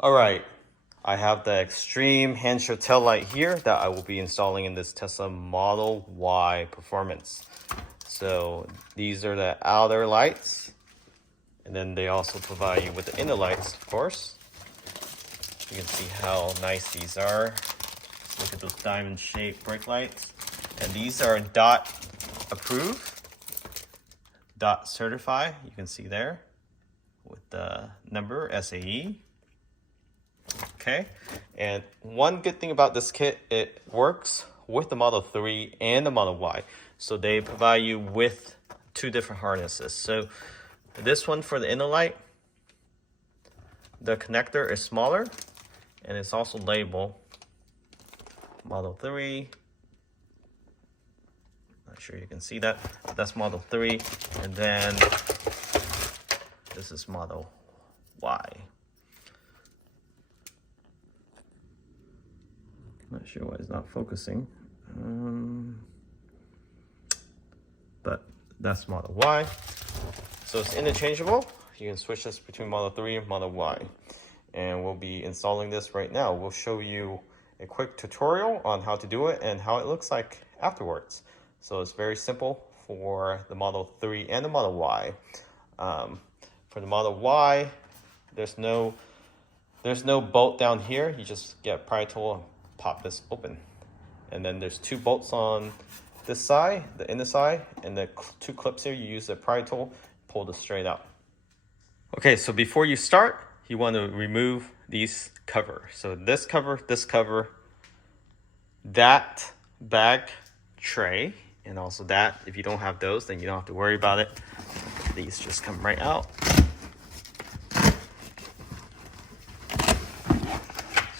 All right, I have the X-Tream Hansshow tail light here that I will be installing in this Tesla Model Y Performance. So these are the outer lights, and then they also provide you with the inner lights, of course. You can see how nice these are. Just look at those diamond-shaped brake lights. And these are DOT approved, DOT certified, you can see there, with the number SAE. Okay, and one good thing about this kit, it works with the Model 3 and the Model Y. So they provide you with two different harnesses. So this one for the inner light, the connector is smaller, and it's also labeled Model 3. Not sure you can see that. That's Model 3, and then this is Model Y. Not sure why it's not focusing, but that's Model Y. So it's interchangeable. You can switch this between Model 3 and Model Y. And we'll be installing this right now. We'll show you a quick tutorial on how to do it and how it looks like afterwards. So it's very simple for the Model 3 and the Model Y. For the Model Y, there's no bolt down here. You just get a pry tool and pop this open. And then there's two bolts on this side, the inner side, and the two clips here. You use the pry tool, pull this straight out. Okay, so before you start, you want to remove these covers. So this cover, that bag tray, and also that. If you don't have those, then you don't have to worry about it. These just come right out.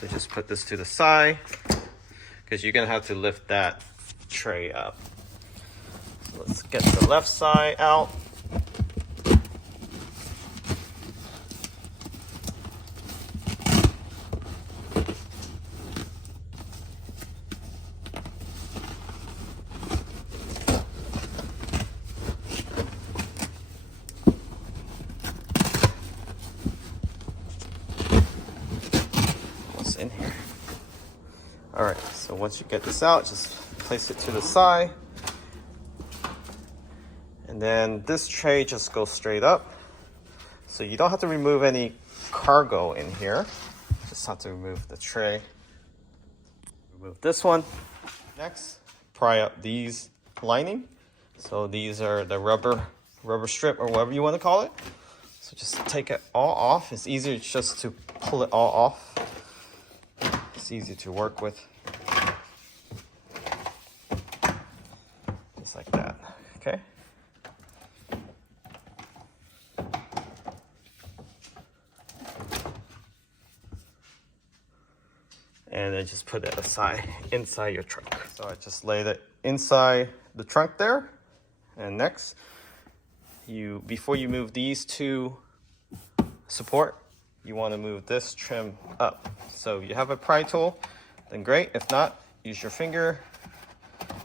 So just put this to the side, because you're gonna have to lift that tray up. So let's get the left side out. What's in here? All right, so once you get this out, just place it to the side. And then this tray just goes straight up. So you don't have to remove any cargo in here. Just have to remove the tray. Remove this one. Next, pry up these lining. So these are the rubber strip, or whatever you want to call it. So just take it all off. It's easier just to pull it all off. It's easy to work with. Just like that, okay? And then just put it aside, inside your trunk. So I just laid it inside the trunk there. And next, before you move these two support, you want to move this trim up. So you have a pry tool, then great. If not, use your finger,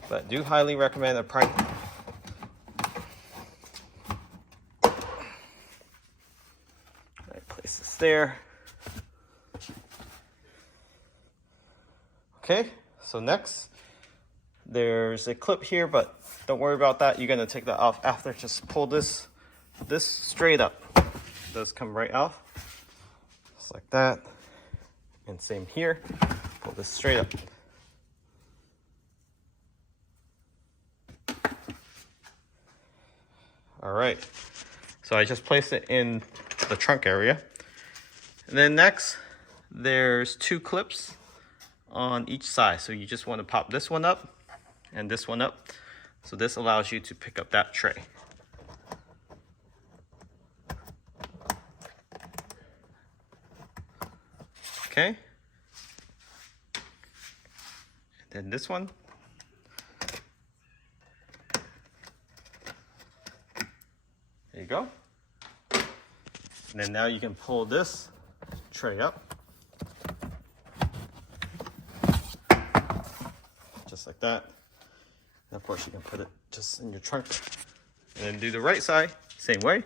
but do highly recommend a pry. Right, place this there. Okay, so next, there's a clip here, but don't worry about that. You're gonna take that off after. Just pull this straight up. It does come right off, just like that. And same here, pull this straight up. All right, so I just placed it in the trunk area. And then next, there's two clips on each side. So you just want to pop this one up and this one up. So this allows you to pick up that tray. Okay. And then this one. There you go. And then now you can pull this tray up. Just like that. And of course you can put it just in your trunk. And then do the right side, same way.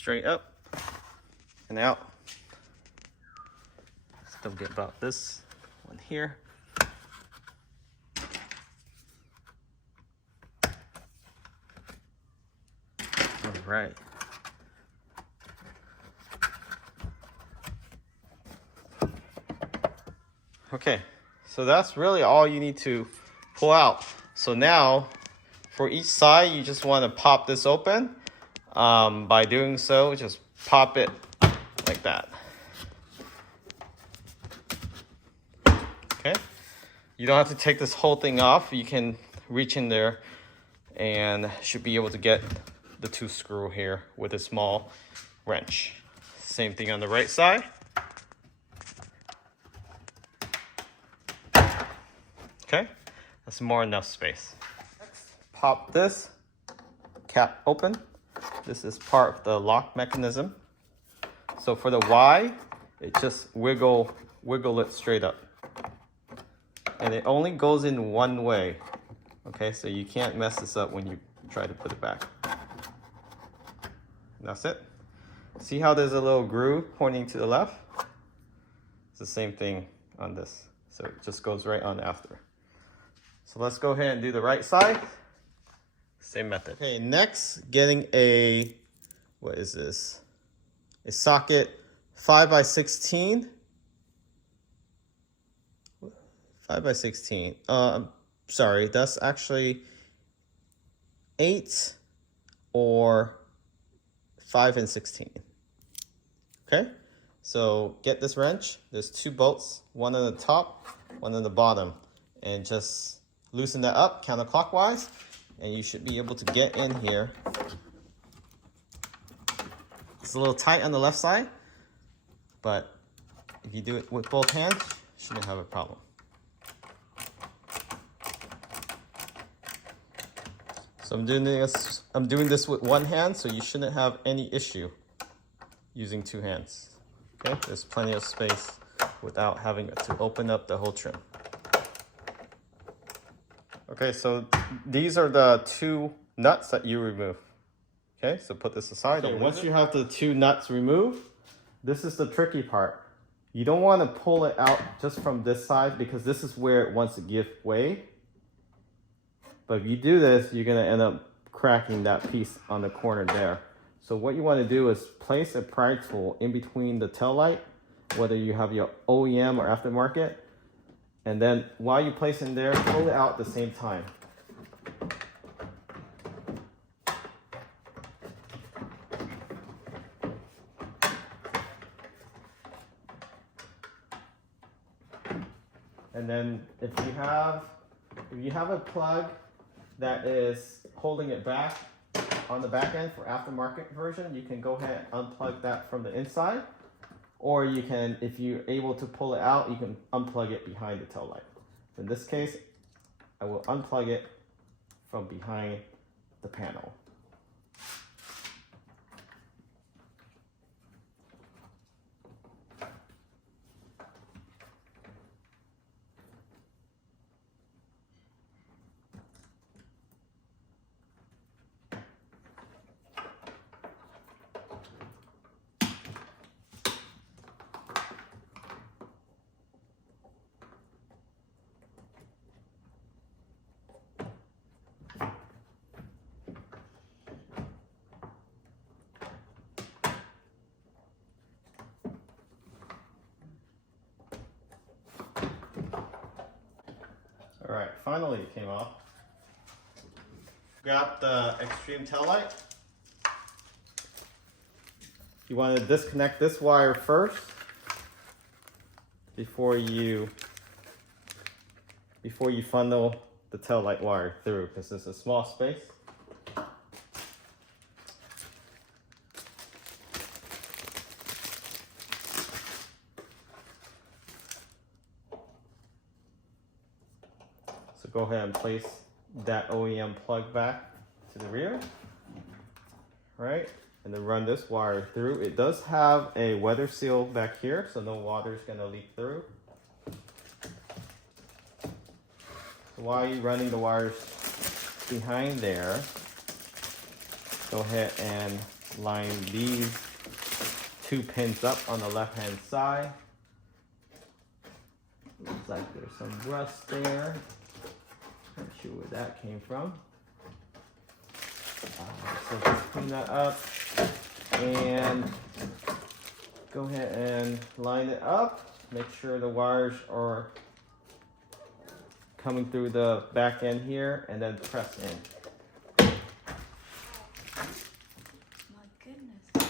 straight up and out. Don't forget about this one here. All right. Okay, so that's really all you need to pull out. So now, for each side, you just want to pop this open. By doing so, just pop it like that. Okay, you don't have to take this whole thing off. You can reach in there and should be able to get the 2 screw here with a small wrench. Same thing on the right side. Okay, that's more enough space. Next, pop this cap open. This is part of the lock mechanism. So for the Y, it just wiggle it straight up. And it only goes in one way. Okay, so you can't mess this up when you try to put it back. And that's it. See how there's a little groove pointing to the left? It's the same thing on this. So it just goes right on after. So let's go ahead and do the right side. Same method. Okay, next, getting a, what is this? A socket 5x16. 5x16. Sorry, that's actually 8 or 5 and 16. Okay, so get this wrench. There's 2 bolts, one on the top, one on the bottom, and just loosen that up counterclockwise, and you should be able to get in here. It's a little tight on the left side, but if you do it with both hands, you shouldn't have a problem. So I'm doing this with one hand, so you shouldn't have any issue using 2 hands. Okay, there's plenty of space without having to open up the whole trim. Okay, so these are the 2 nuts that you remove. Okay, so put this aside. Okay, once you have the 2 nuts removed, this is the tricky part. You don't want to pull it out just from this side because this is where it wants to give way. But if you do this, you're going to end up cracking that piece on the corner there. So what you want to do is place a pry tool in between the tail light, whether you have your OEM or aftermarket, and then while you place it there, pull it out at the same time. And then if you have a plug that is holding it back on the back end for aftermarket version, you can go ahead and unplug that from the inside. Or you can, if you're able to pull it out, you can unplug it behind the tail light. In this case, I will unplug it from behind the panel. All right, finally it came off. Grab the X-Tream tail light. You want to disconnect this wire first before you funnel the tail light wire through, because there's a small space. So go ahead and place that OEM plug back to the rear, right? And then run this wire through. It does have a weather seal back here, so no water is gonna leak through. So while you're running the wires behind there, go ahead and line these 2 pins up on the left hand side. Looks like there's some rust there. Not sure where that came from. So just clean that up and go ahead and line it up. Make sure the wires are coming through the back end here, and then press in. My goodness.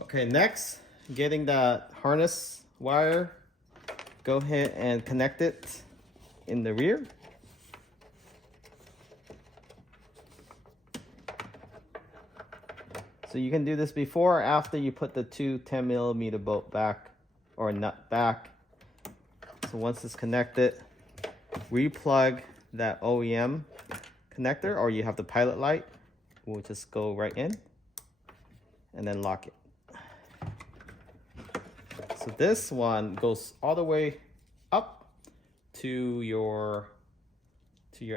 Okay, next, getting that harness wire, go ahead and connect it in the rear. So you can do this before or after you put the 2 10mm bolt back or nut back. So once it's connected, replug that OEM connector, or you have the pilot light. We'll just go right in and then lock it. So this one goes all the way up to your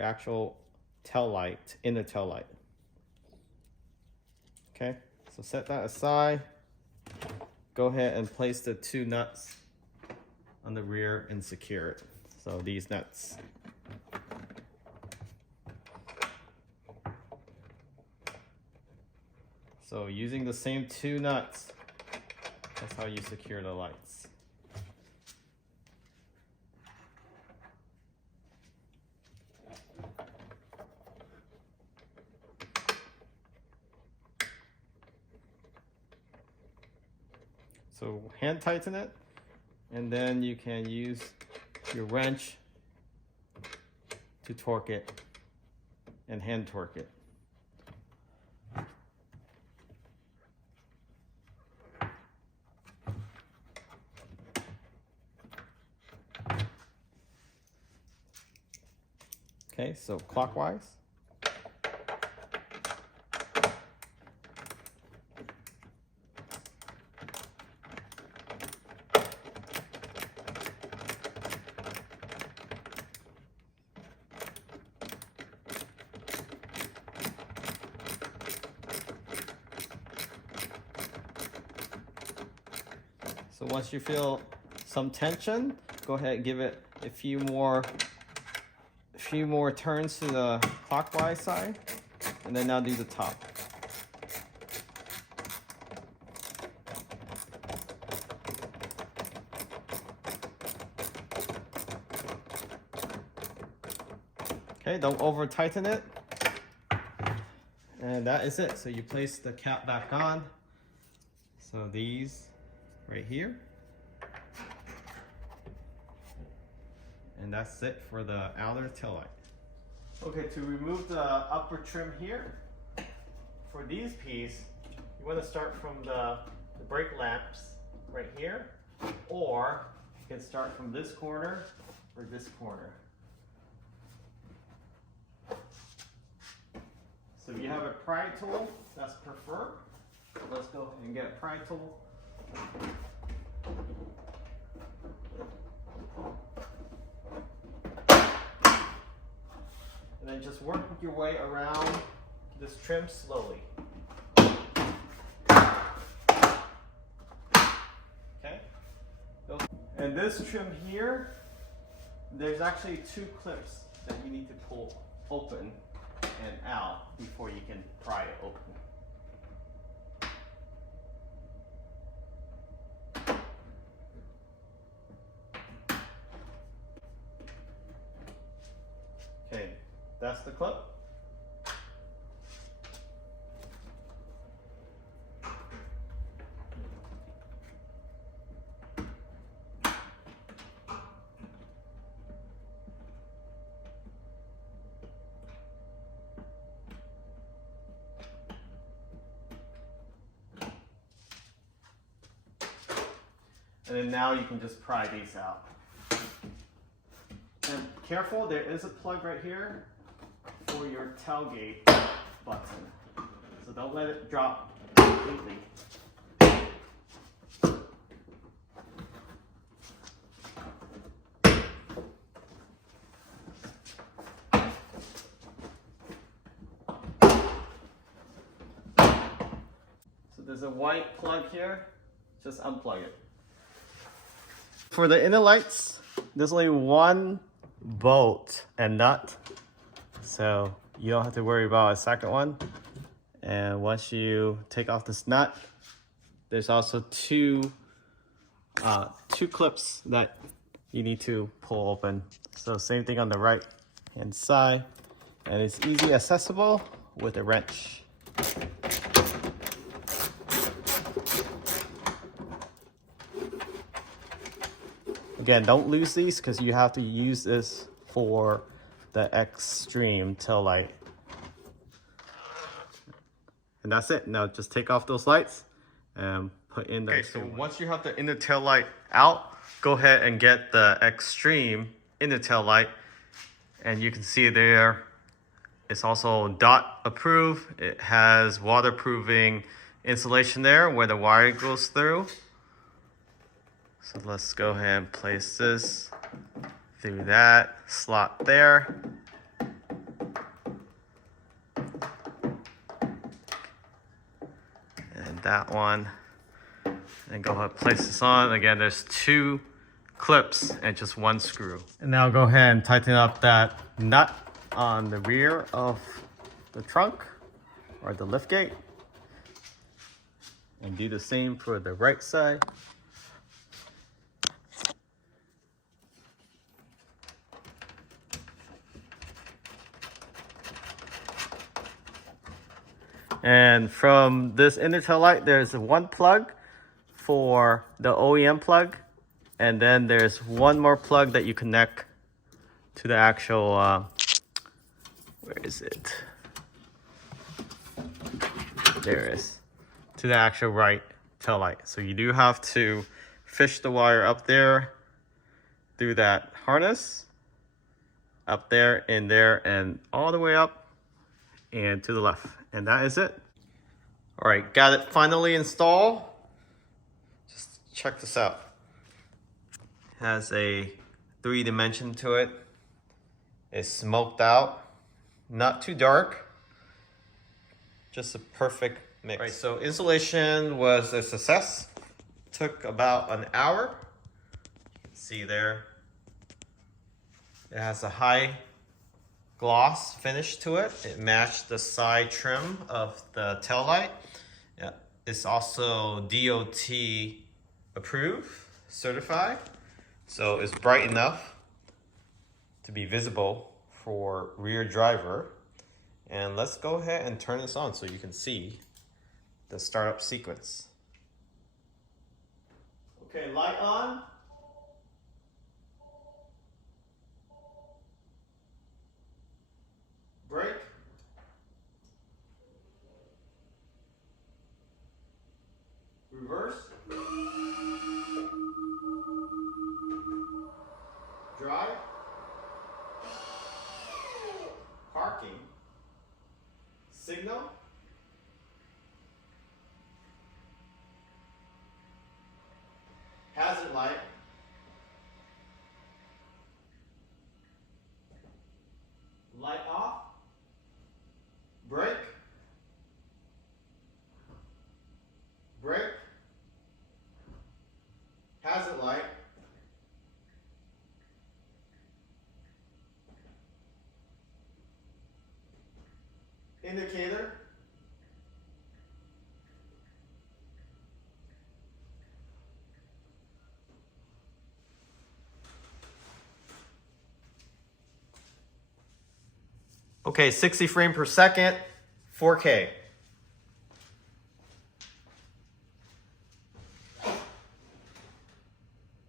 actual tail light, inner tail light. Okay, so set that aside. Go ahead and place the 2 nuts on the rear and secure it. So these nuts. So using the same 2 nuts, that's how you secure the lights. So hand tighten it, and then you can use your wrench to torque it and hand torque it. Okay, so clockwise. So once you feel some tension, go ahead and give it a few more turns to the clockwise side, and then now do the top. Okay, don't over tighten it. And that is it. So you place the cap back on. So these right here. And that's it for the outer tail light. Okay, to remove the upper trim here, for these pieces, you want to start from the brake lamps right here, or you can start from this corner or this corner. So if you have a pry tool, that's preferred. So let's go and get a pry tool. And then just work your way around this trim slowly. Okay? And this trim here, there's actually 2 clips that you need to pull open and out before you can pry it open. Okay, that's the clip. And then now you can just pry these out. And careful, there is a plug right here for your tailgate button. So don't let it drop completely. there's a white plug here. Just unplug it. For the inner lights, there's only one bolt and nut, so you don't have to worry about a second one. And once you take off this nut, there's also two clips that you need to pull open. So same thing on the right hand side, and it's easy accessible with a wrench. Again, don't lose these because you have to use this for the X-Tream tail light. And that's it. Now just take off those lights and put in the X-Tream. Okay, so once you have the inner tail light out, go ahead and get the X-Tream inner tail light. And you can see there, it's also DOT approved. It has waterproofing insulation there where the wire goes through. So let's go ahead and place this through that slot there. And that one. And go ahead and place this on. Again, there's two clips and just one screw. And now go ahead and tighten up that nut on the rear of the trunk or the lift gate. And do the same for the right side. And from this inner tail light, there's one plug for the OEM plug. And then there's one more plug that you connect to the actual, where is it? There it is. To the actual right tail light. So you do have to fish the wire up there through that harness. Up there, in there, and all the way up and to the left. And that is it. All right, got it finally installed. Just check this out. It has a 3-dimension to it. It's smoked out, not too dark. Just a perfect mix. Right, so installation was a success. Took about an hour. See there. It has a high gloss finish to it. It matched the side trim of the tail light. Yeah, it's also DOT approved, certified. So it's bright enough to be visible for rear driver. And let's go ahead and turn this on so you can see the startup sequence. Okay, light on. Brake. Reverse. Drive. Parking. Signal. Hazard light. Light off. Brake. Brake. Hazard light. Indicator. Okay, 60 frames per second, 4K.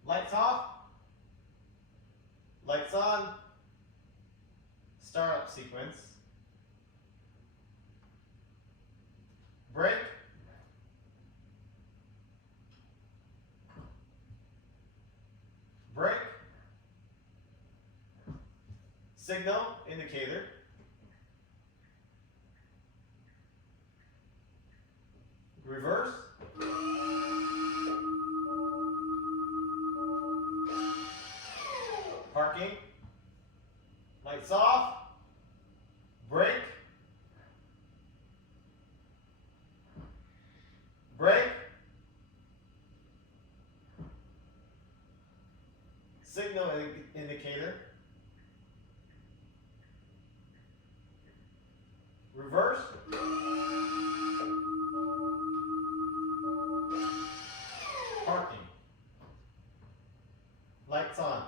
Lights off. Lights on. Startup sequence. Brake. Brake. Signal, indicator. Reverse. Parking. Lights off. Brake. signal indicator. Reverse. Parking. Lights on.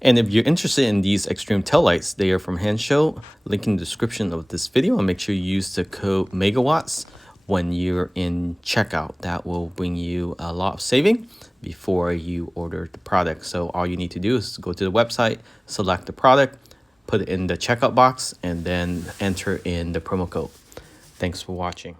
And if you're interested in these X-Tream taillights, they are from Hansshow. Link in the description of this video, and make sure you use the code megawatts when you're in checkout. That will bring you a lot of saving before you order the product. So all you need to do is go to the website, select the product, put it in the checkout box, and then enter in the promo code. Thanks for watching.